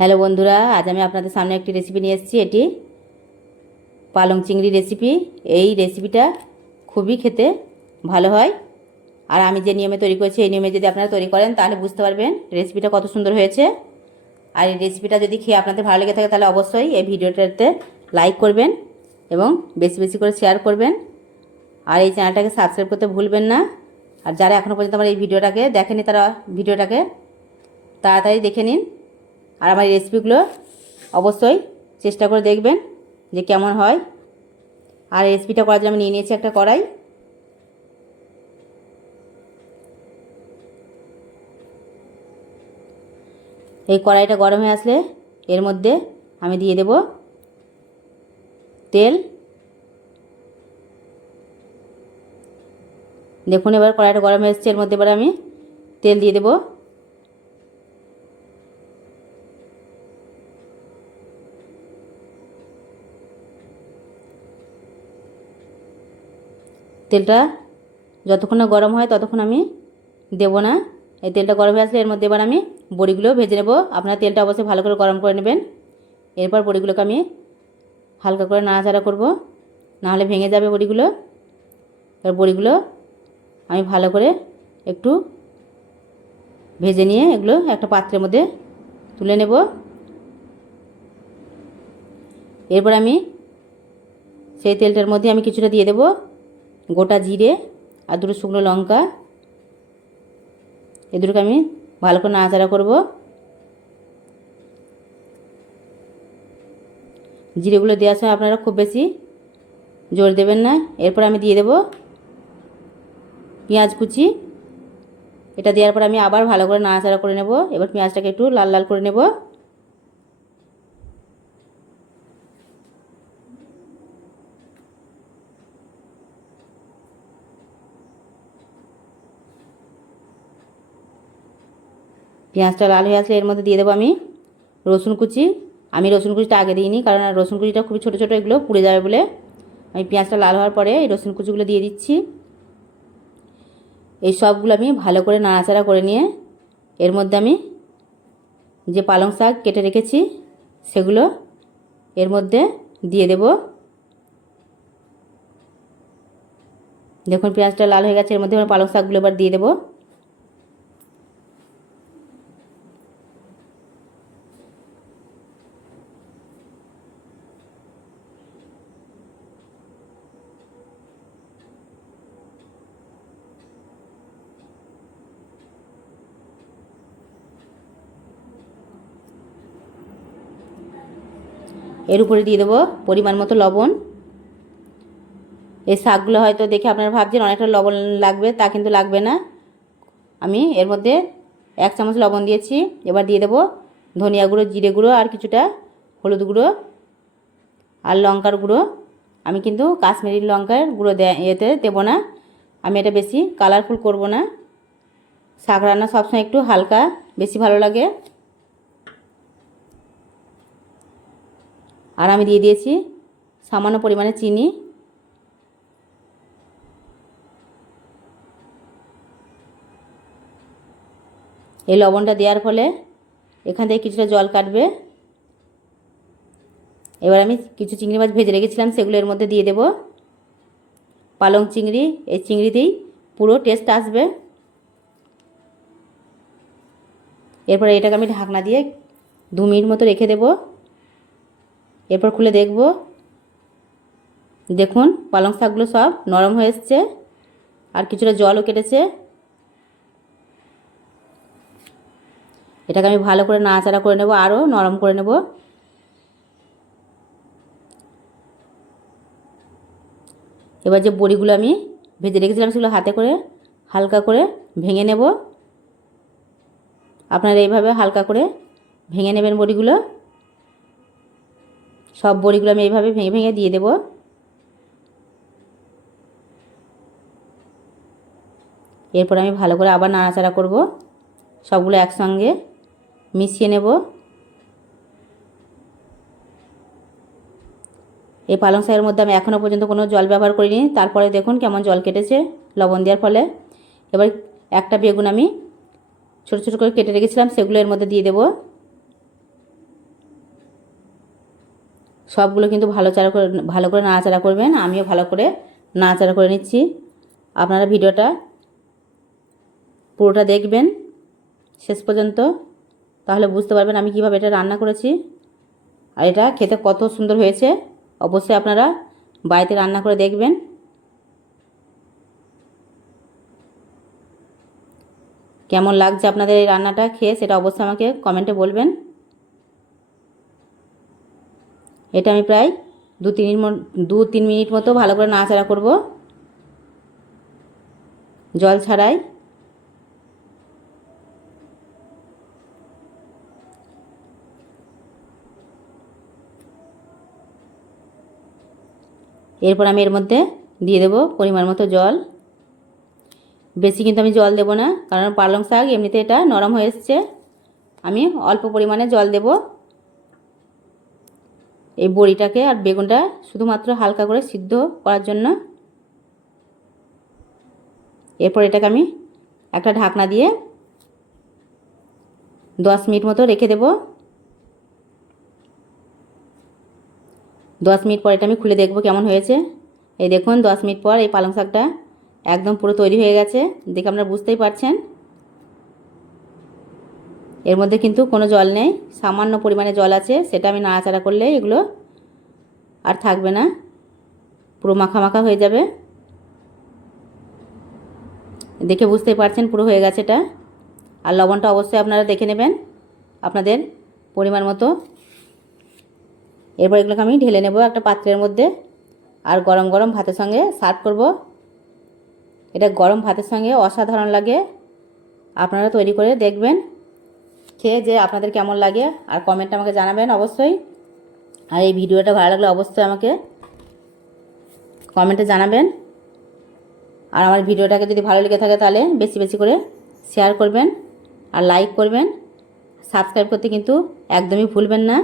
Hello বন্ধুরা, আজ আমি আপনাদের সামনে একটি রেসিপি নিয়ে এসেছি। এটি পালং চিংড়ি রেসিপি এই রেসিপিটা খুবই খেতে ভালো হয়। আর আমি যে নিয়মে তৈরি করেছি, এই নিয়মে যদি আপনারা তৈরি করেন, তাহলে বুঝতে পারবেন রেসিপিটা কত সুন্দর হয়েছে। আর এই রেসিপিটা যদি খেয়ে আপনাদের ভালো লেগে থাকে, তাহলে অবশ্যই এই ভিডিওটাতে লাইক করবেন এবং বেশি বেশি করে শেয়ার করবেন। আর এই চ্যানেলটাকে সাবস্ক্রাইব করতে ভুলবেন না। আর যারা এখনও পর্যন্ত আমার এই ভিডিওটাকে দেখেনি, তারা ভিডিওটাকে তাড়াতাড়ি দেখে নিন। আর আমার এই রেসিপিগুলো অবশ্যই চেষ্টা করে দেখবেন যে কেমন হয়। আর রেসিপিটা করার জন্য আমি নিয়ে নিয়েছি একটা কড়াই। এই কড়াইটা গরম হয়ে আসলে এর মধ্যে আমি দিয়ে দেব তেল। দেখুন এবার কড়াইটা গরম হয়ে এসছে, এর মধ্যে এবার আমি তেল দিয়ে দেবো। তেলটা যতক্ষণ না গরম হয় ততক্ষণ আমি দেবো না। এই তেলটা গরম হয়ে আসলে এর মধ্যে এবার আমি বড়িগুলো ভেজে নেব। আপনারা তেলটা অবশ্যই ভালো করে গরম করে নেবেন। এরপর বড়িগুলোকে আমি হালকা করে নাড়াচাড়া করব। নাহলে ভেঙে যাবে বড়িগুলো। এবার বড়িগুলো আমি ভালো করে একটু ভেজে নিয়ে এগুলো একটা পাত্রের মধ্যে তুলে নেব। এরপর আমি সেই তেলটার মধ্যে আমি কিছুটা দিয়ে দেবো। গোটা জিরে আর দুটো শুকনো লঙ্কা। এ দুটোকে আমি ভালো করে নাড়াচাড়া করব। জিরেগুলো দেওয়ার সময় আপনারা খুব বেশি জোর দেবেন না। এরপর আমি দিয়ে দেব পেঁয়াজ কুচি। এটা দেওয়ার পর আমি আবার ভালো করে নাড়াচাড়া করে নেব। এবার পেঁয়াজটাকে একটু লাল লাল করে নেব। পেঁয়াজটা লাল হয়ে আসলে এর মধ্যে দিয়ে দেবো আমি রসুন কুচি। আমি রসুন কুচিটা আগে দিইনি, কারণ রসুন কুচিটা খুবই ছোটো ছোটো, এগুলো পুড়ে যাবে বলে। আমি পেঁয়াজটা লাল হওয়ার পরে এই রসুন কুচিগুলো দিয়ে দিচ্ছি। এই সবগুলো আমি ভালো করে নাড়াচাড়া করে নিয়ে এর মধ্যে আমি যে পালং শাক কেটে রেখেছি, সেগুলো এর মধ্যে দিয়ে দেব। দেখুন পেঁয়াজটা লাল হয়ে গেছে, এর মধ্যে পালং শাকগুলো এবার দিয়ে দেবো। এর উপরে দিয়ে দেবো পরিমাণ মতো লবণ। এই শাকগুলো হয়তো দেখে আপনারা ভাবছেন অনেকটা লবণ লাগবে, তা কিন্তু লাগবে না। আমি এর মধ্যে এক চামচ লবণ দিয়েছি। এবার দিয়ে দেবো ধনিয়া গুঁড়ো, জিরে গুঁড়ো আর কিছুটা হলুদ গুঁড়ো আর লঙ্কার গুঁড়ো। আমি কিন্তু কাশ্মীরি লঙ্কার গুঁড়ো এতে দেবো না। আমি এটা বেশি কালারফুল করব না। শাক রান্না সবসময় একটু হালকা, বেশি ভালো লাগে। আর আমি দিয়ে দিয়েছি সামান্য পরিমাণে চিনি। এই লবণটা দেওয়ার ফলে এখান থেকে কিছুটা জল কাটবে। এবার আমি কিছু চিংড়ি মাছ ভেজে রেখেছিলাম, সেগুলো এর মধ্যে দিয়ে দেব। পালং চিংড়ি, এই চিংড়িতেই পুরো টেস্ট আসবে। এরপরে এটাকে আমি ঢাকনা দিয়ে দু মিনিট মতো রেখে দেবো। এরপর খুলে দেখব। দেখুন, পালং শাকগুলো সব নরম হয়ে এসছে, আর কিছুটা জলও কেটেছে। এটাকে আমি ভালো করে নাড়াচাড়া করে নেব, আরও নরম করে নেব। এবার যে বড়িগুলো আমি ভেজে রেখেছিলাম সেগুলো হাতে করে হালকা করে ভেঙে নেব। আপনারা এইভাবে হালকা করে ভেঙে নেবেন বড়িগুলো। সব বড়িগুলো আমি এইভাবে ভেঙে ভেঙে দিয়ে দেব। এরপর আমি ভালো করে আবার নাড়াচাড়া করব। সবগুলো একসঙ্গে মিশিয়ে নেব। এই পালং শাকের মধ্যে আমি এখনও পর্যন্ত কোনো জল ব্যবহার করিনি। তারপরে দেখুন কেমন জল কেটেছে লবণ দেওয়ার ফলে। এবার একটা বেগুন আমি ছোটো ছোটো করে কেটে রেখেছিলাম, সেগুলো এর মধ্যে দিয়ে দেবো। সবগুলো কিন্তু ভালো চারা করে, ভালো করে নাড়াচাড়া করবেন। আমিও ভালো করে নাড়াচাড়া করে নিচ্ছি। আপনারা ভিডিওটা পুরোটা দেখবেন শেষ পর্যন্ত, তাহলে বুঝতে পারবেন আমি কীভাবে এটা রান্না করেছি। আর এটা খেতে কত সুন্দর হয়েছে, অবশ্যই আপনারা বাড়িতে রান্না করে দেখবেন। কেমন লাগছে আপনাদের এই রান্নাটা খেয়ে, সেটা অবশ্যই আমাকে কমেন্টে বলবেন। এটা আমি প্রায় দু তিন দু তিন মিনিট মতো ভালো করে নাড়াচাড়া করব। জল ছাড়াই। এরপর আমি এর মধ্যে দিয়ে দেবো পরিমাণ মতো জল। বেশি কিন্তু আমি জল দেবো না, কারণ পালং শাক এমনিতে এটা নরম হয়ে এসছে। আমি অল্প পরিমাণে জল দেব। এই বড়িটাকে আর বেগুনটা শুধুমাত্র হালকা করে সিদ্ধ করার জন্য। এরপর এটাকে আমি একটা ঢাকনা দিয়ে দশ মিনিট মতো রেখে দেব। দশ মিনিট পর এটা আমি খুলে দেখব কেমন হয়েছে। এই দেখুন, দশ মিনিট পর এই পালং শাকটা একদম পুরো তৈরি হয়ে গেছে। দেখে আপনারা বুঝতেই পারছেন। এর মধ্যে কিন্তু কোনো জল নেই, সামান্য পরিমাণে জল আছে, সেটা আমি নাড়াচাড়া করলে এগুলো আর থাকবে না, পুরো মাখা হয়ে যাবে। দেখে বুঝতেই পারছেন পুরো হয়ে গেছে এটা। আর লবণটা অবশ্যই আপনারা দেখে নেবেন, আপনাদের পরিমাণ মতো। এরপর এগুলোকে আমি ঢেলে নেব একটা পাত্রের মধ্যে, আর গরম গরম ভাতের সঙ্গে সার্ভ করব। এটা গরম ভাতের সঙ্গে অসাধারণ লাগে, আপনারা তৈরি করে দেখবেন। খেয়ে যে আপনাদের কেমন লাগে আর কমেন্ট আমাকে জানাবেন অবশ্যই। আর এই ভিডিওটা ভালো লাগলে অবশ্যই আমাকে কমেন্টে জানাবেন। আর আমার ভিডিওটাকে যদি ভালো লেগে থাকে তাহলে বেশি বেশি করে শেয়ার করবেন আর লাইক করবেন। সাবস্ক্রাইব করতে কিন্তু একদমই ভুলবেন না।